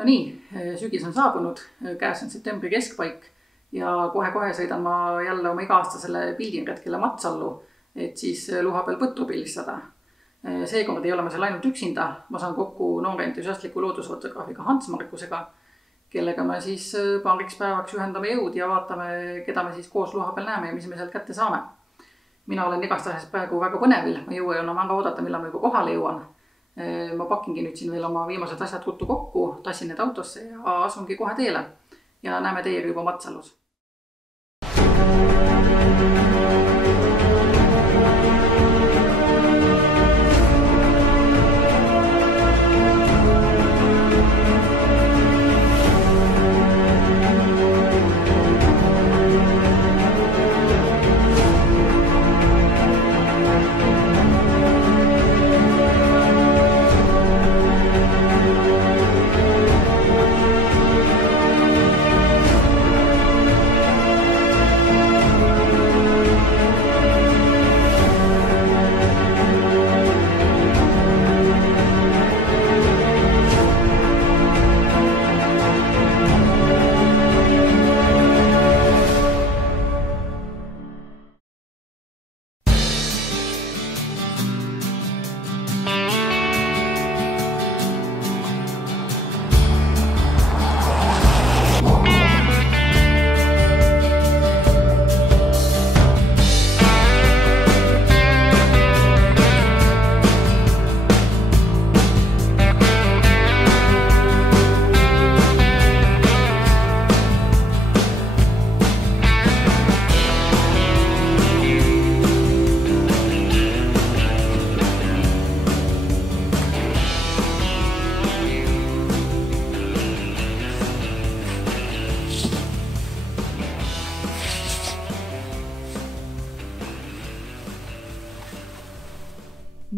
No nii, sügis on saabunud, käes on septembri keskpaik ja kohe-kohe sõidan ma jälle oma iga-aastasele pildiretkele Matsallu, et siis luha peal põtru pildistada. Seekord ei ole ma seal ainult üksinda, ma saan kokku noore entusiastliku loodusfotograafiga Hans Markusega, kellega me siis paariks päevaks ühendame jõud ja vaatame, keda me siis koos luha peal näeme ja mis me sealt kätte saame. Mina olen igastahes praegu väga põnevil, ma jõua enam väga oodata, millal ma juba kohale jõuan. Ma pakingi nüüd siin veel oma viimased asjad ruttu kokku, tassin need autosse ja asungi kohe teele ja näeme teiega juba Matsalus.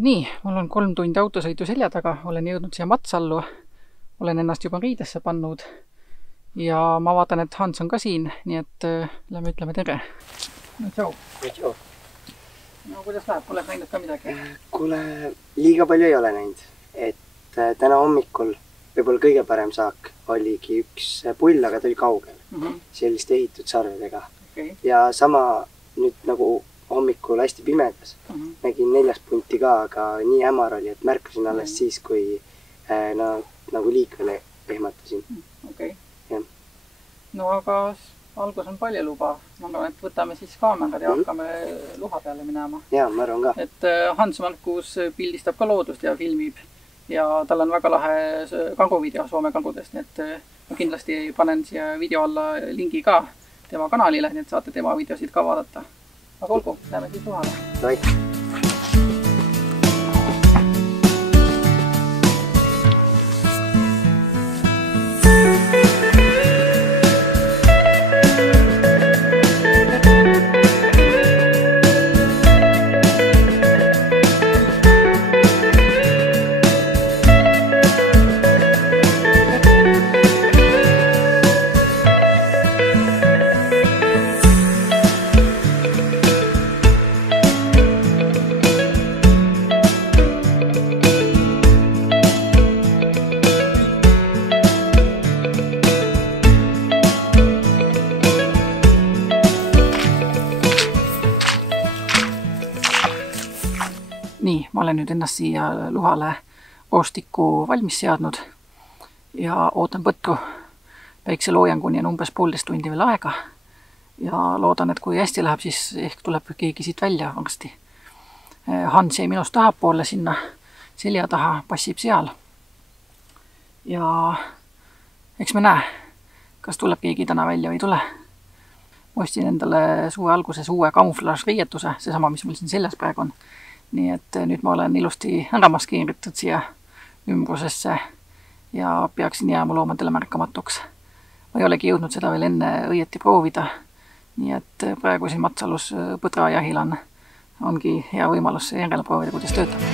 Nii, mul on 3 tundi autosõidu selja taga, olen jõudnud siia Matsallu, olen ennast juba riidesse pannud ja ma vaatan, et Hans on ka siin, nii et lähme ütleme tere. No tšau. Tšau. No kuidas läheb, pole näinud ka midagi? Kuule, liiga palju ei ole näinud, et täna hommikul võib-olla kõige parem saak oligi üks pull, aga ta oli kaugel, selliste ehitud sarvedega. Okay. Ja sama nüüd nagu hommikul hästi pimedas. Nägin 4 punti ka, aga nii hämar oli, et märkasin alles siis, kui nagu liikvele ehmatasin. Okay. Ja. No aga algus on palju luba. Ma arvan, et võtame siis kaamerad ja hakkame luha peale minema. Jaa, ma arvan ka. Et Hans Markus pildistab ka loodust ja filmib ja tal on väga lahe kanguvideo Soome kangudest, nii et ma kindlasti panen siia video alla lingi ka tema kanalile, nii et saate tema videosid ka vaadata. Aga olgu, lähme siis luhale. Davai. Nii, ma olen nüüd ennast siia luhale roostikku valmis seadnud ja ootan põtru päikse loojanguni on umbes 1,5 tundi veel aega ja loodan, et kui hästi läheb, siis ehk tuleb keegi siit välja varsti. Hans jäi minust tahapoole sinna selja taha, passib seal ja eks me näe, kas tuleb keegi täna välja või ei tule. Ma ostin endale suve alguses uue kamuflaažriietuse, seesama, mis mul siin seljas praegu on. Nii et nüüd ma olen ilusti ära maskeeritud siia ümbrusesse ja peaksin jääma loomadele märkamatuks. Ma ei olegi jõudnud seda veel enne õieti proovida, nii et praegu siin Matsalus põdrajahil ongi hea võimalus järele proovida, kuidas töötab.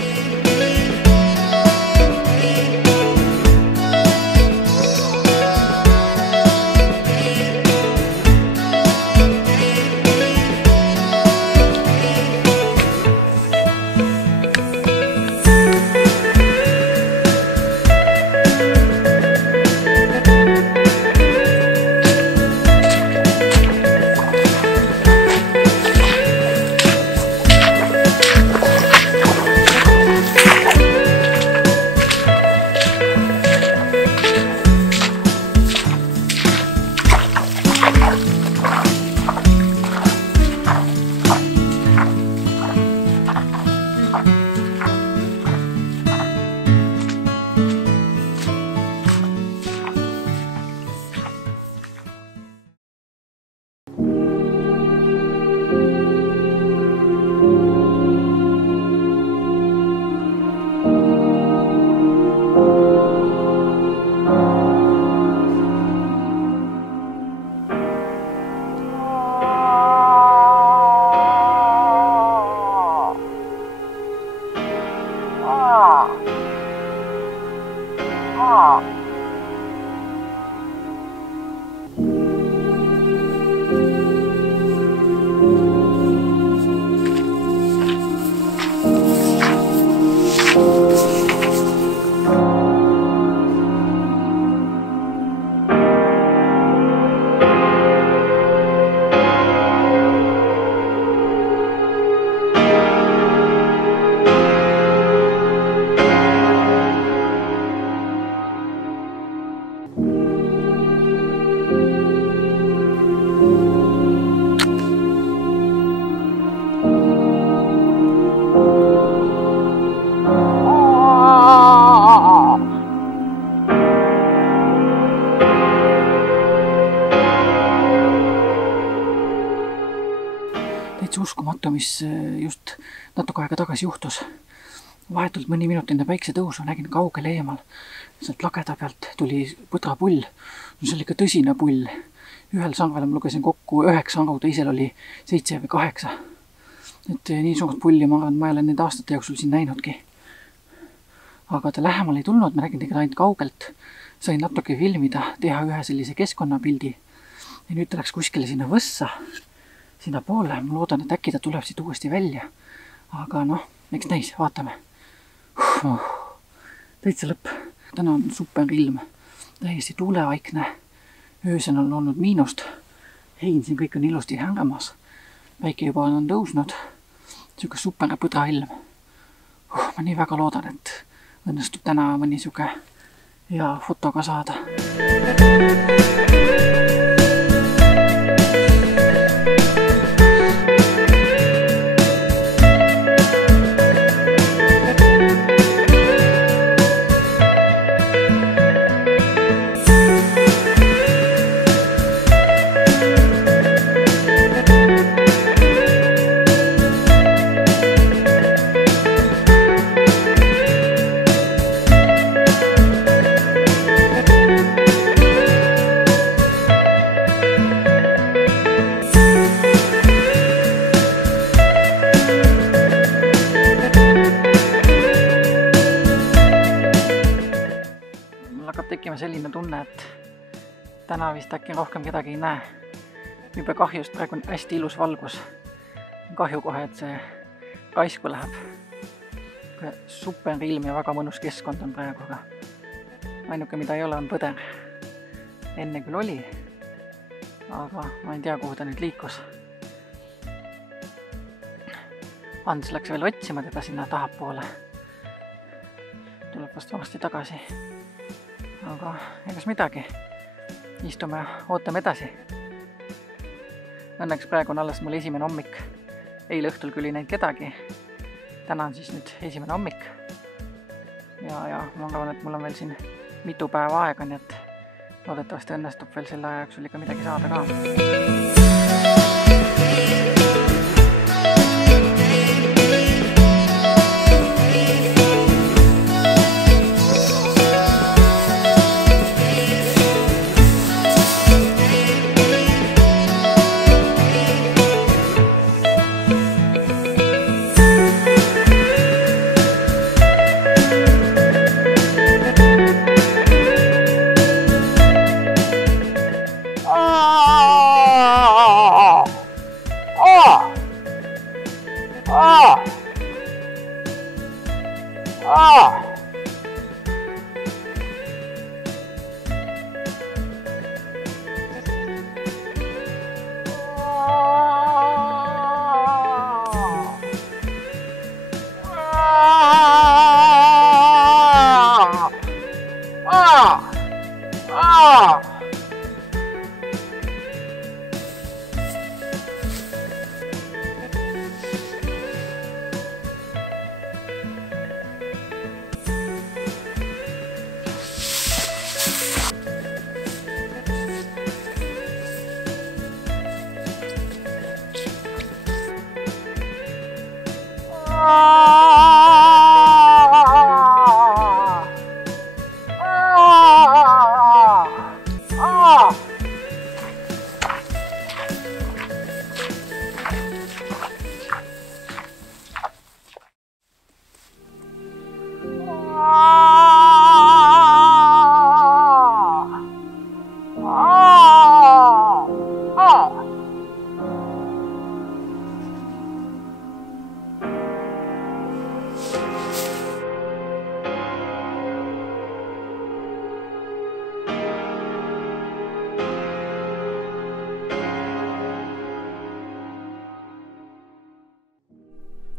täitsa uskumatu, mis just natuke aega tagasi juhtus. Vahetult mõni minut enne päiksetõusu nägin kaugel eemal. Sealt lageda pealt tuli põdrapull. See oli ikka tõsine pull. Ühel sangal ma lugesin kokku 9 sangu, teisel oli 7 või 8. Et nii suurt pulli ma ei ole nende aastate jooksul siin näinudki. Aga ta lähemal ei tulnud, ma nägin tegelikult ainult kaugelt. Sain natuke filmida, teha ühe sellise keskkonnapildi. Ja nüüd ta läks kuskile sinna võssa, sinna poole. Ma loodan, et äkki ta tuleb siit uuesti välja. Aga eks näis, vaatame. Täitsa lõpp. Täna on super ilm. Täiesti tuulevaikne. Öösel on olnud miinust. Hein siin kõik on ilusti hängamas. Päike juba on tõusnud. Siuke super põdra ilm. Ma nii väga loodan, et õnnestub täna mõni siuke hea foto ka saada. Tekkima selline tunne, et täna vist äkki rohkem kedagi ei näe. Juba kahjust praegu on hästi ilus valgus. Kahju kohe, et see kaisku läheb. Super ilm ja väga mõnus keskkond on praegu. Ainuke, mida ei ole, on põder. Enne küll oli, aga ma ei tea, kuhu ta nüüd liikus. Ants läks veel otsima teda sinna tahapoole. Tuleb vast varsti tagasi. Aga egas midagi. Istume, ootame edasi. Õnneks praegu on alles mul esimene hommik. Eile õhtul küll ei näinud kedagi. Täna on siis nüüd esimene hommik. Ja ma arvan, et mul on veel siin mitu päeva aega, nii et loodetavasti õnnestub veel selle aja jooksul ikka midagi saada ka.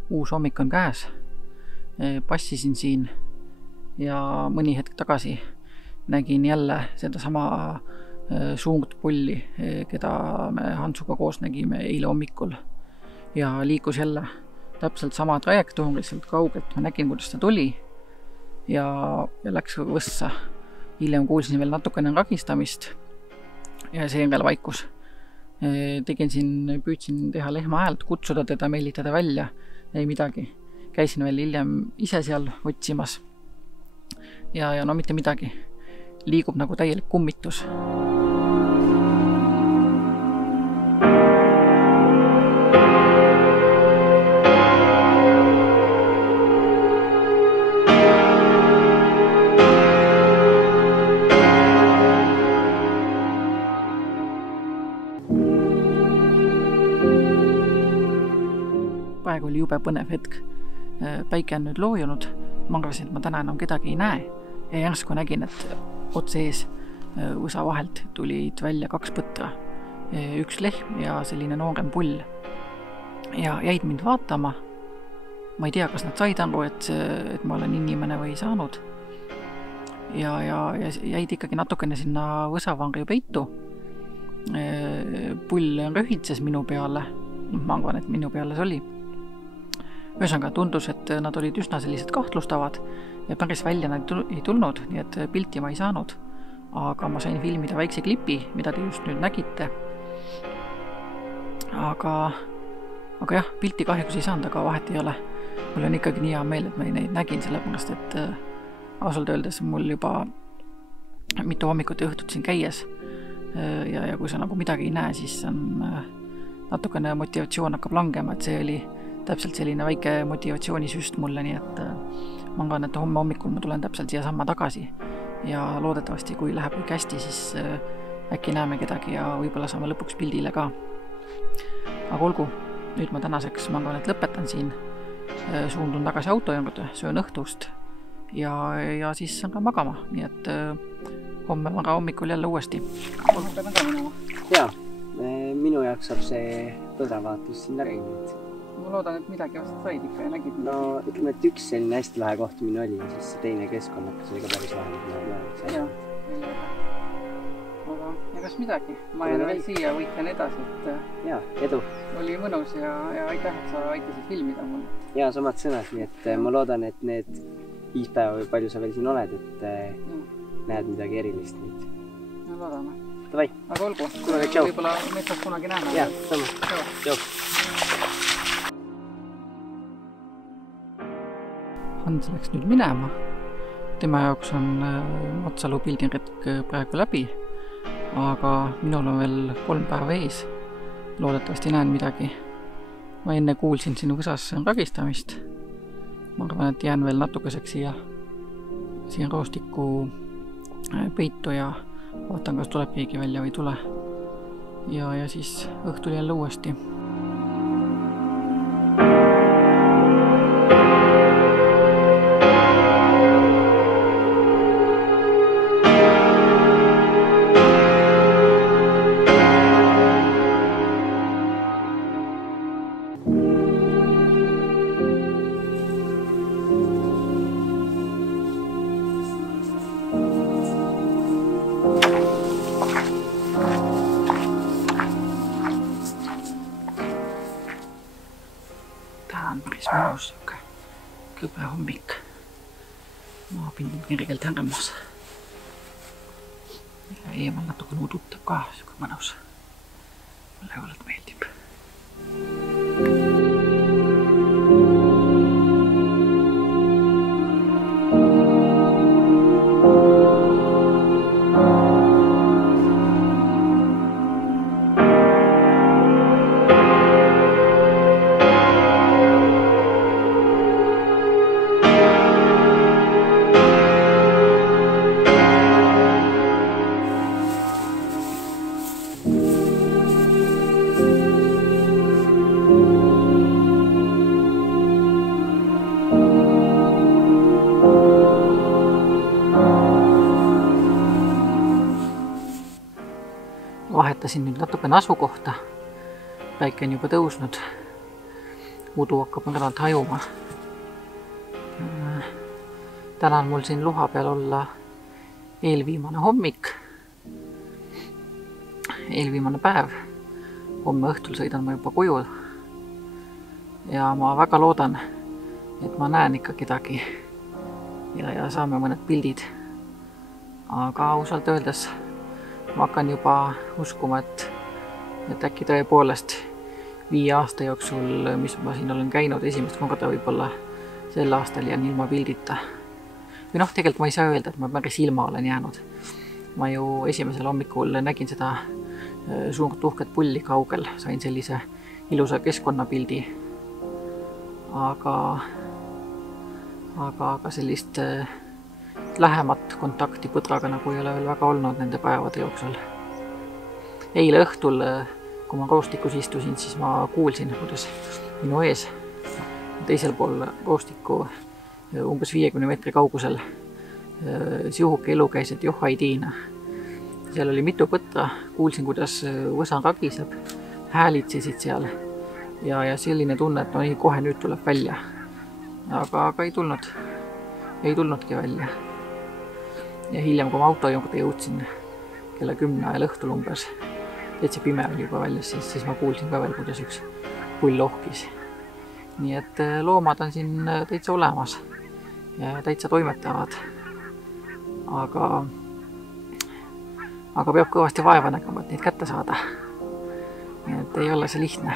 Uus hommik on käes. Passisin siin ja mõni hetk tagasi nägin jälle seda sama suurt pulli, keda me Hansuga koos nägime eile hommikul. Ja liikus jälle täpselt sama trajektoor, lihtsalt kaugelt ma nägin, kuidas ta tuli ja läks võssa. Hiljem kuulsin veel natukene ragistamist ja seejärel vaikus. Tegin siin, püüdsin teha lehma häält, kutsuda teda, meelitada välja, ei midagi. Käisin veel hiljem ise seal otsimas. Ja no mitte midagi. Liigub nagu täielik kummitus. Praegu oli jube põnev hetk. Päike on nüüd loojunud. Ma arvasin, et ma täna enam kedagi ei näe. Ja järsku nägin, et otse ees võsa vahelt tulid välja 2 põtra. Üks lehm ja selline noorem pull. Ja jäid mind vaatama. Ma ei tea, kas nad said aru, et ma olen inimene või ei saanud. Ja jäid ikkagi natukene sinna võsavangrju peitu. Pull röhitses minu peale. Ma arvan, et minu peale see oli. Ühesõnaga tundus, et nad olid üsna sellised kahtlustavad ja päris välja nad ei tulnud, nii et pilti ma ei saanud. Aga ma sain filmida väikse klipi, mida te just nüüd nägite. Aga jah, pilti kahjuks ei saanud, aga vahet ei ole. Mul on ikkagi nii hea meel, et ma neid nägin, sellepärast, et ausalt öeldes mul juba mitu hommikut ja õhtut siin käies. Ja kui sa nagu midagi ei näe, siis on natukene motivatsioon hakkab langema, et see oli täpselt selline väike motivatsioonisüst mulle, nii et ma arvan, et homme hommikul ma tulen täpselt siia samma tagasi ja loodetavasti, kui läheb kõik hästi, siis äkki näeme kedagi ja võib-olla saame lõpuks pildile ka. Aga olgu, nüüd ma tänaseks, ma arvan, et lõpetan siin, suundun tagasi auto juurde, söön õhtust ja siis saan ka magama, nii et homme vara hommikul jälle uuesti. Olgu peame ka minema. Jaa, minu jaoks saab see põdravaatus siin läbi nüüd. Ma loodan, et midagi vast said ikka ja nägid. No ütleme, et üks selline hästi lahe kohtumine oli ja siis see teine keskkonnakas oli ka päris lahe. Jah, aga egas midagi. Ma jään veel siia, võitlen edasi, et jaa, edu. Oli mõnus ja aitäh, et sa aitasid filmida mulle. Jaa, samad sõnad, nii et ma loodan, et need 5 päeva või palju sa veel siin oled, et näed midagi erilist nüüd. No loodame. Davai. Aga olgu, võib-olla metsas kunagi näeme. Jaa, sama. Joo. Hans läks nüüd minema. Tema jaoks on Matsalu pildiretk praegu läbi, aga minul on veel 3 päeva ees. Loodetavasti näen midagi. Ma enne kuulsin sinu võsas ragistamist. Ma arvan, et jään veel natukeseks siia roostiku peitu ja vaatan, kas tuleb keegi välja või ei tule. Ja siis õhtul jälle uuesti. Mõnus kõbe hommik. Maapind on kergelt ärmas. Ja eemal natuke nuudutab ka, kui mõnus. Mulle hullult meeldib. Vahetasin nüüd natukene asukohta. Päike on juba tõusnud. Udu hakkab mõnelt hajuma. Täna on mul siin luha peal olla eelviimane hommik. Eelviimane päev. Homme õhtul sõidan ma juba koju. Ja ma väga loodan, et ma näen ikka kedagi. Ja saame mõned pildid. Aga ausalt öeldes ma hakkan juba uskuma, et et äkki tõepoolest 5 aasta jooksul, mis ma siin olen käinud esimest korda, võib-olla sel aastal jään ilma pildita. Või tegelikult ma ei saa öelda, et ma päris ilma olen jäänud. Ma ju esimesel hommikul nägin seda suurt uhket pulli kaugel, sain sellise ilusa keskkonnapildi. Aga sellist lähemat kontakti põdraga nagu ei ole veel väga olnud nende päevade jooksul. Eile õhtul, kui ma roostikus istusin, siis ma kuulsin, kuidas minu ees teisel pool roostikku umbes 50 meetri kaugusel sihuke elu käis, et joh, Aidiina. Seal oli mitu põtra, kuulsin, kuidas võsa ragiseb, häälitsesid seal ja selline tunne, et no nii, kohe nüüd tuleb välja. Aga ei tulnudki välja. Ja hiljem, kui ma auto juurde jõudsin kella 10 ajal õhtul umbes, täitsa pime oli juba väljas, siis ma kuulsin ka veel, kuidas üks pull ohkis. Nii et loomad on siin täitsa olemas ja täitsa toimetavad. Aga peab kõvasti vaeva nägema, et neid kätte saada. Nii et ei ole see lihtne.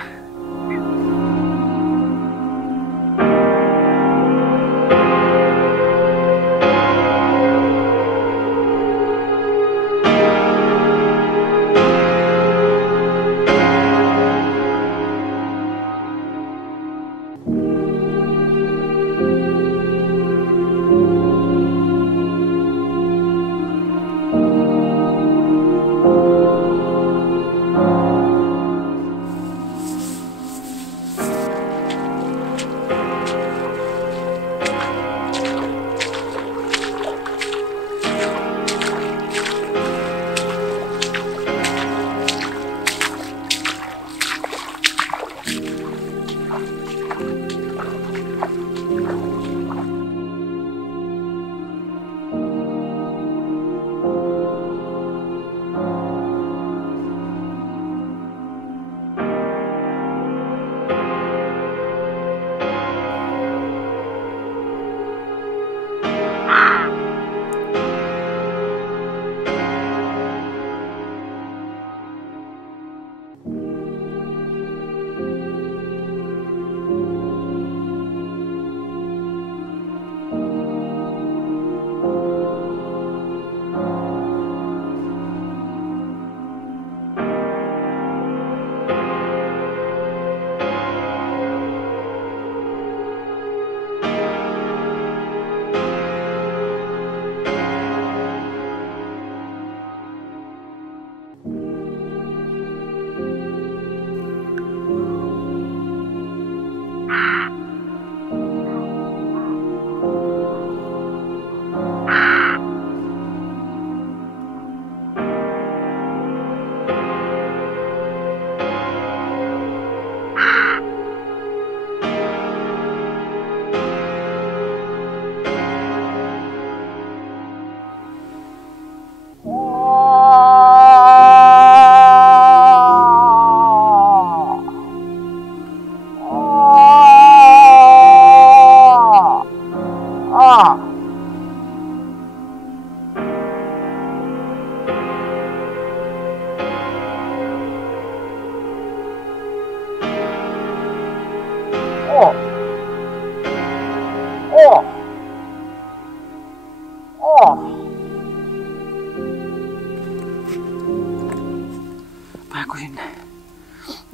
Praegu siin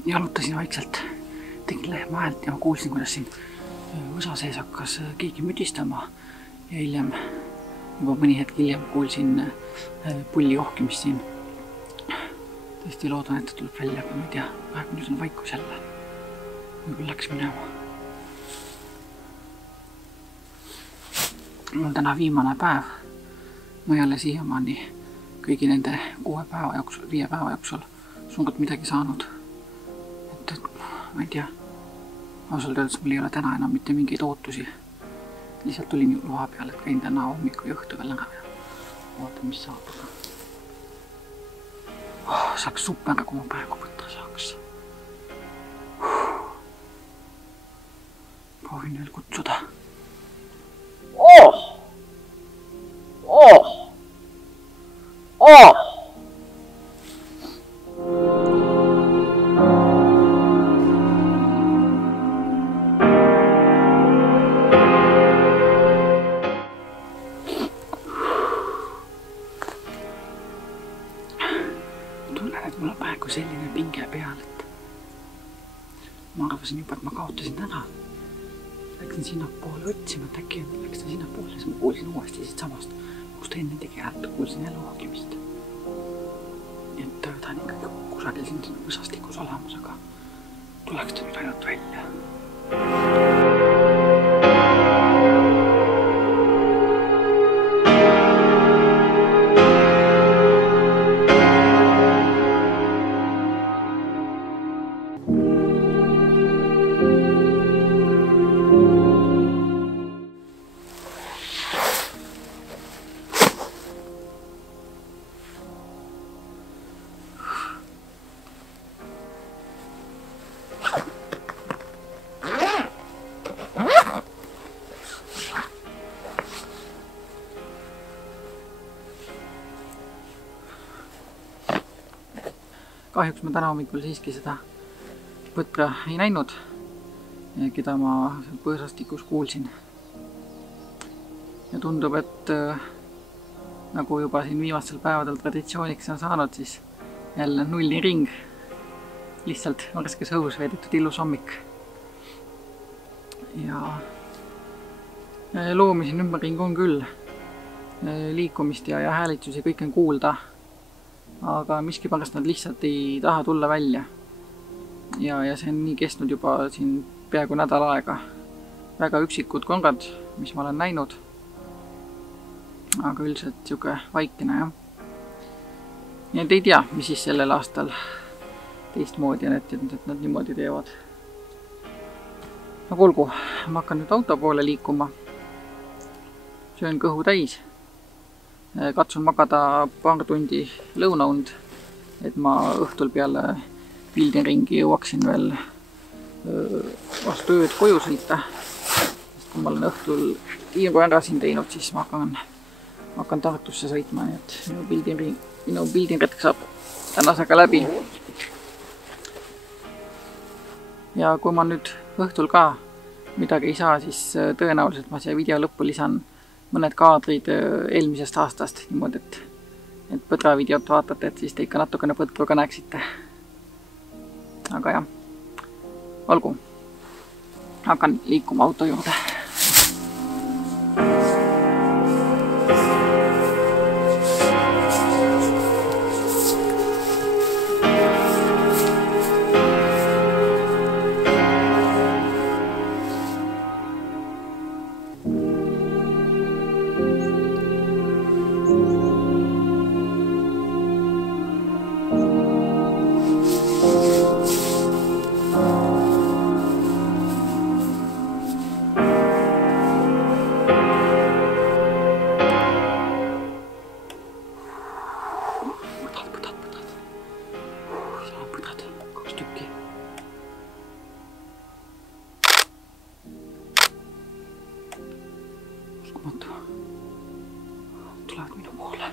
jalutasin vaikselt, tegin lehma häält ja ma kuulsin, kuidas siin võsa sees hakkas keegi müdistama ja hiljem, juba mõni hetk hiljem kuulsin pulli ohkimist siin. Tõesti loodan, et ta tuleb välja, kui ma ei tea, praegu nüüd on vaikus jälle. Võib-olla läks minema. Mul on täna viimane päev. Ma ei ole siiamaani kõigi nende 5 päeva jooksul suurt midagi saanud. Et ma ei tea, ausalt öeldes mul ei ole täna enam mitte mingeid ootusi. Lihtsalt tulin loa peale, et käin täna hommiku ja õhtu veel ära ja vaatan, mis saab. Saaks super, kui ma praegu võtta saaks. Proovin veel kutsuda. tunnen, et mul on praegu selline pinge peal, et ma arvasin juba, et ma kaotasin ära. Läksin sinnapoole otsima, et äkki läks ta sinnapoole, siis ma kuulsin uuesti siit samast, kus ta enne tegi häält, kuulsin jälle hoogimist. Nii et ta on ikkagi kusagil siin võsastikus olemas, aga tuleks ta nüüd ainult välja. Kahjuks ma täna hommikul siiski seda põtra ei näinud, keda ma põõsastikus kuulsin. Ja tundub, et nagu juba siin viimastel päevadel traditsiooniks on saanud, siis jälle nulli ring. Lihtsalt värskes õhus veedetud ilus hommik. Ja loomi siin ümberring on küll. Liikumist ja häälitsusi kõik on kuulda. Aga miskipärast nad lihtsalt ei taha tulla välja. Ja see on nii kestnud juba siin peaaegu nädal aega. Väga üksikud kongad, mis ma olen näinud. Aga üldiselt siuke vaikine, jah. Ja ei tea, mis siis sellel aastal teistmoodi on, et nad niimoodi teevad. Aga olgu, ma hakkan nüüd auto poole liikuma. Söön kõhu täis. Katsun magada paar tundi lõunaund, et ma õhtul peale pildiringi jõuaksin veel vastu ööd koju sõita. Kui ma olen õhtul kiiru ära siin teinud, siis ma hakkan Tartusse sõitma, nii et minu pildiretk saab tänasega läbi. Ja kui ma nüüd õhtul ka midagi ei saa, siis tõenäoliselt ma siia video lõppu lisan mõned kaadrid eelmisest aastast niimoodi, et põdravideot vaatate, et siis te ikka natukene põtru ka näeksite. Aga jah, olgu. Hakkan liikuma auto juurde. Tulevad minu poole.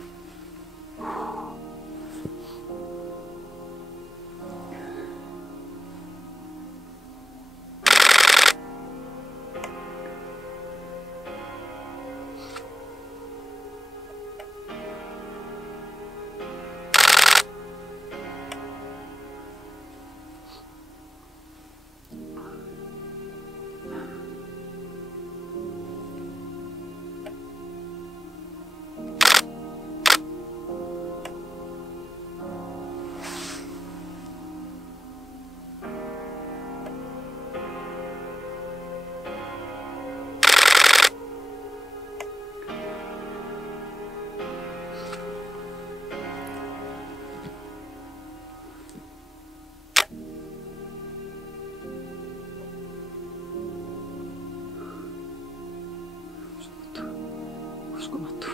Uskumatu.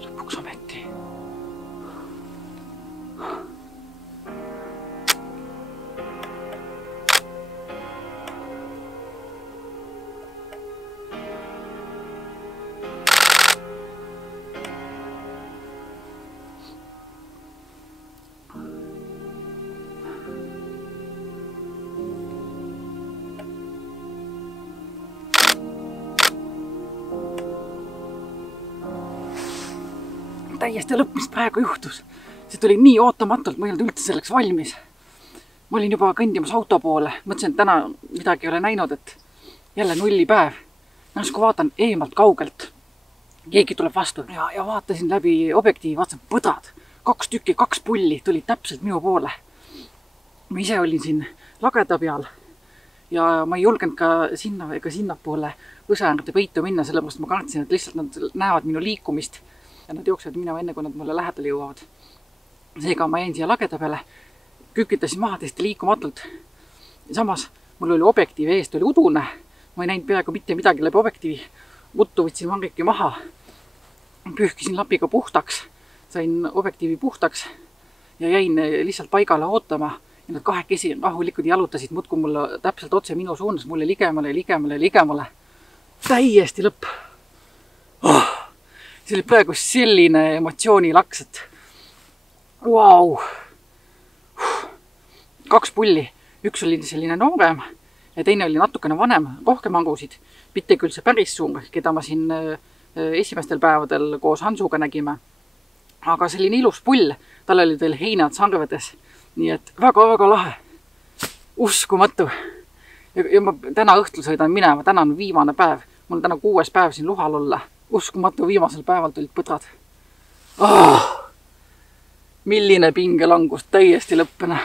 Lõpuks ometi. Täiesti lõpp, mis praegu juhtus. see tuli nii ootamatult, ma ei olnud üldse selleks valmis. Ma olin juba kõndimas auto poole, mõtlesin, et täna midagi ei ole näinud, et jälle nullipäev. Siis kui vaatan eemalt kaugelt, keegi tuleb vastu ja vaatasin läbi objektiivi, vaatasin põdrad. 2 tükki, 2 pulli tulid täpselt minu poole. Ma ise olin siin lageda peal ja ma ei julgenud ka sinna poole võsaäärde peitu minna, sellepärast ma kartsin, et lihtsalt nad näevad minu liikumist ja nad jooksevad minema enne, kui nad mulle lähedale jõuavad. Seega ma jäin siia lageda peale, kükitasin maha täiesti liikumatult. Ja samas mul oli objektiivi eest, oli udune. Ma ei näinud peaaegu mitte midagi läbi objektiivi. Uttu võtsin vangriki maha, pühkisin lapiga puhtaks, sain objektiivi puhtaks ja jäin lihtsalt paigale ootama. Ja nad kahekesi rahulikud jalutasid muudkui mulle täpselt otse minu suunas, mulle ligemale. Täiesti lõpp. See oli praegu selline emotsioonilaks, et vau. 2 pulli. Üks oli selline noorem ja teine oli natukene vanem, rohkem hangusid. Mitte küll see päris suur, keda ma siin esimestel päevadel koos Hansuga nägime. Aga selline ilus pull, tal oli veel heinad sarvedes. Nii et väga lahe. Uskumatu. Ja ma täna õhtul sõidan minema, täna on viimane päev. Mul on täna 6. päev siin luhal olla. Uskumatu, viimasel päeval tulid põdrad. Milline pingelangus, täiesti lõppena.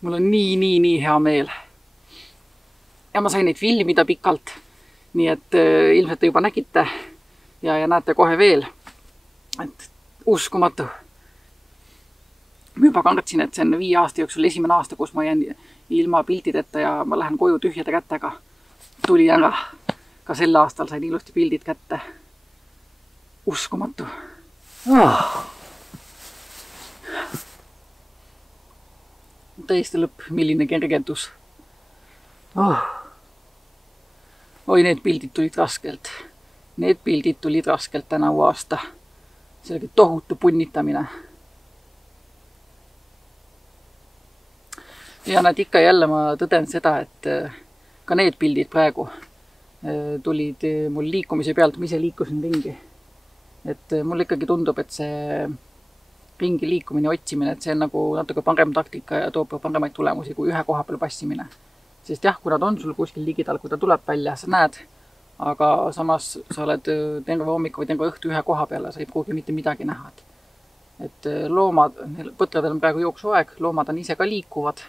Mul on nii hea meel. Ja ma sain neid filmida pikalt. Nii et ilmselt te juba nägite ja näete kohe veel. Et uskumatu. Ma juba kartsin, et see on 5 aasta jooksul esimene aasta, kus ma jään ilma pildideta ja ma lähen koju tühjade kätega. Tuli ära. Ka sel aastal sain ilusti pildid kätte. Uskumatu. Täiesti lõpp, milline kergendus. Oi, need pildid tulid raskelt. Need pildid tulid raskelt tänavu aasta. See oli tohutu punnitamine. Ja näed ikka jälle ma tõden seda, et ka need pildid praegu tulid mul liikumise pealt, ma ise liikusin ringi. Et mul ikkagi tundub, et see ringi liikumine, otsimine, et see on nagu natuke parem taktika ja toob paremaid tulemusi kui ühe koha peal passimine. Sest jah, kui nad on sul kuskil ligidal, kui ta tuleb välja, sa näed, aga samas sa oled terve hommiku või terve õhtu ühe koha peal ja sa ei pruugi mitte midagi näha. Et loomad, põtradel on praegu jooksuaeg, loomad on ise ka liikuvad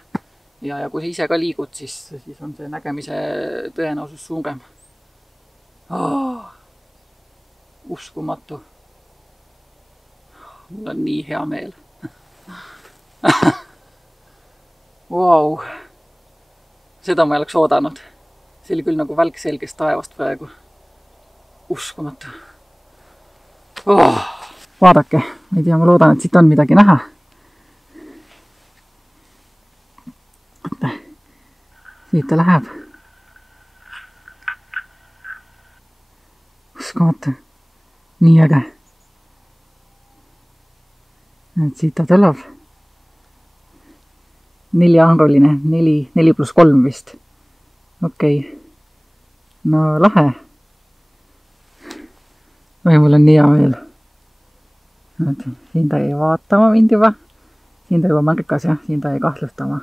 ja kui sa ise ka liigud, siis on see nägemise tõenäosus suurem. Uskumatu. Mul on nii hea meel. Vau. Seda ma ei oleks oodanud. See oli küll nagu välk selgest taevast praegu. Uskumatu. Vaadake, ma ei tea, ma loodan, et siit on midagi näha. Siit ta läheb. Uskumatu. Nii äge. Et siit ta tuleb. 4-anguline, 4+3 vist. Okei. No lahe. Või mul on nii hea meel. Siin ta ei vaatama mind juba. Siin ta juba märkas ja siin ta ei kahtlustama.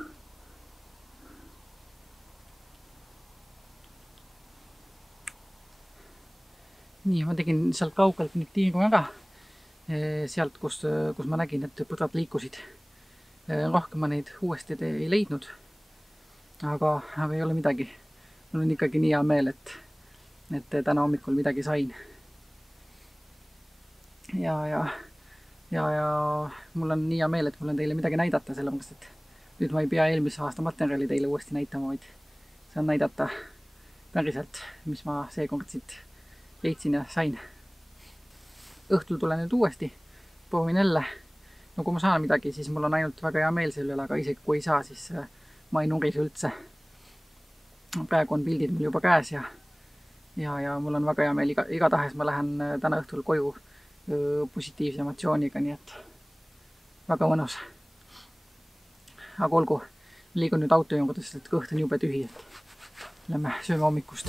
Nii, ma tegin sealt kaugelt nüüd tiiru ära. Sealt, kus ma nägin, et põdrad liikusid. Rohkem ma neid uuesti ei leidnud. Aga ei ole midagi. Mul on ikkagi nii hea meel, et täna hommikul midagi sain. Ja mul on nii hea meel, et mul on teile midagi näidata, sellepärast, et nüüd ma ei pea eelmise aasta materjali teile uuesti näitama, vaid saan näidata päriselt, mis ma seekord siit leidsin ja sain. Õhtul tulen nüüd uuesti, proovin jälle. No kui ma saan midagi, siis mul on ainult väga hea meel selle üle, aga isegi kui ei saa, siis ma ei nurise üldse. Praegu on pildid mul juba käes ja mul on väga hea meel. Igatahes ma lähen täna õhtul koju positiivse emotsiooniga, nii et väga mõnus. Aga olgu, liigun nüüd auto juures, et kõht on jube tühi. Lähme sööme hommikust.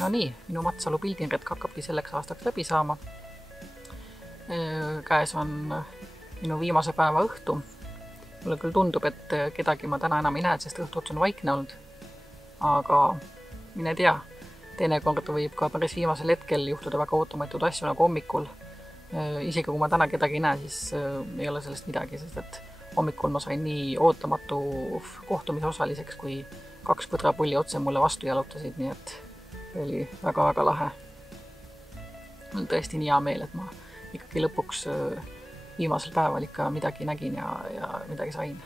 No nii, minu Matsalu pildinretk hakkabki selleks aastaks läbi saama. Käes on minu viimase päeva õhtu. Mulle küll tundub, et kedagi ma täna enam ei näe, sest õhtuots on vaikne olnud. Aga mine tea, teinekord võib ka päris viimasel hetkel juhtuda väga ootamatuid asju nagu hommikul. Isegi kui ma täna kedagi ei näe, siis ei ole sellest midagi, sest et hommikul ma sain nii ootamatu kohtumise osaliseks, kui 2 põdrapulli otse mulle vastu jalutasid, nii et oli väga-väga lahe. Mul tõesti nii hea meel, et ma ikkagi lõpuks viimasel päeval ikka midagi nägin ja midagi sain.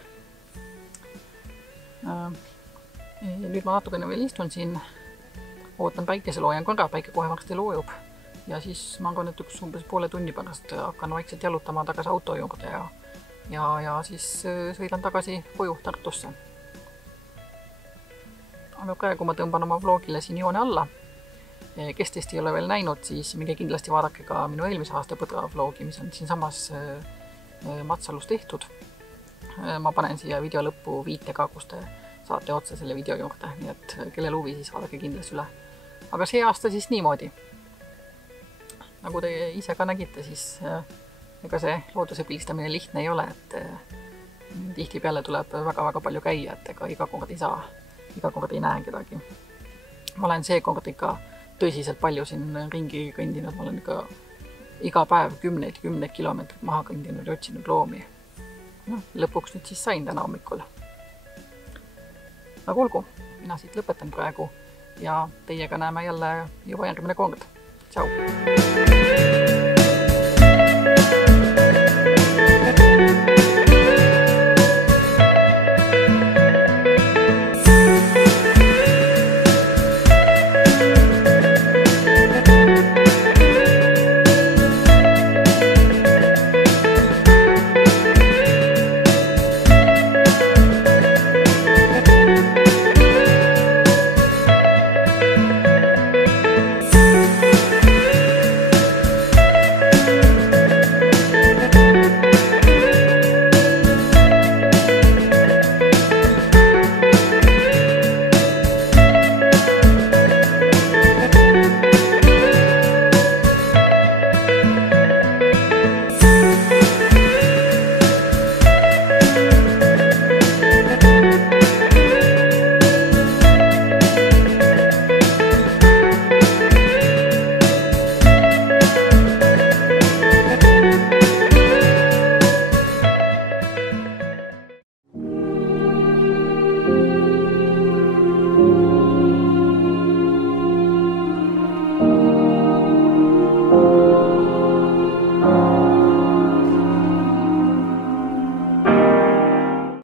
Nüüd ma natukene veel istun siin, ootan päikeseloojan korra, päike kohe varsti loojub ja siis ma arvan, et umbes poole tunni pärast hakkan vaikselt jalutama tagasi auto juurde ja siis sõidan tagasi koju Tartusse. Aga praegu ma tõmban oma vlogile siin joone alla. Kes teist ei ole veel näinud, siis minge kindlasti vaadake ka minu eelmise aasta põdra vlogi, mis on siin samas Matsalus tehtud. Ma panen siia video lõppu viitega, kus te saate otse selle video juurde, nii et kellel huvi, siis vaadake kindlasti üle. Aga see aasta siis niimoodi. Nagu te ise ka nägite, siis ega see looduse pildistamine lihtne ei ole, et tihti peale tuleb väga-väga palju käia, et ega iga kord ei näe kedagi. Ma olen seekord ikka tõsiselt palju siin ringi kõndinud, ma olen ikka iga päev 10 kilomeetrit maha kõndinud ja otsinud loomi. Lõpuks nüüd siis sain täna hommikul. Aga olgu, mina siit lõpetan praegu ja teiega näeme jälle juba järgmine kord. Tšau!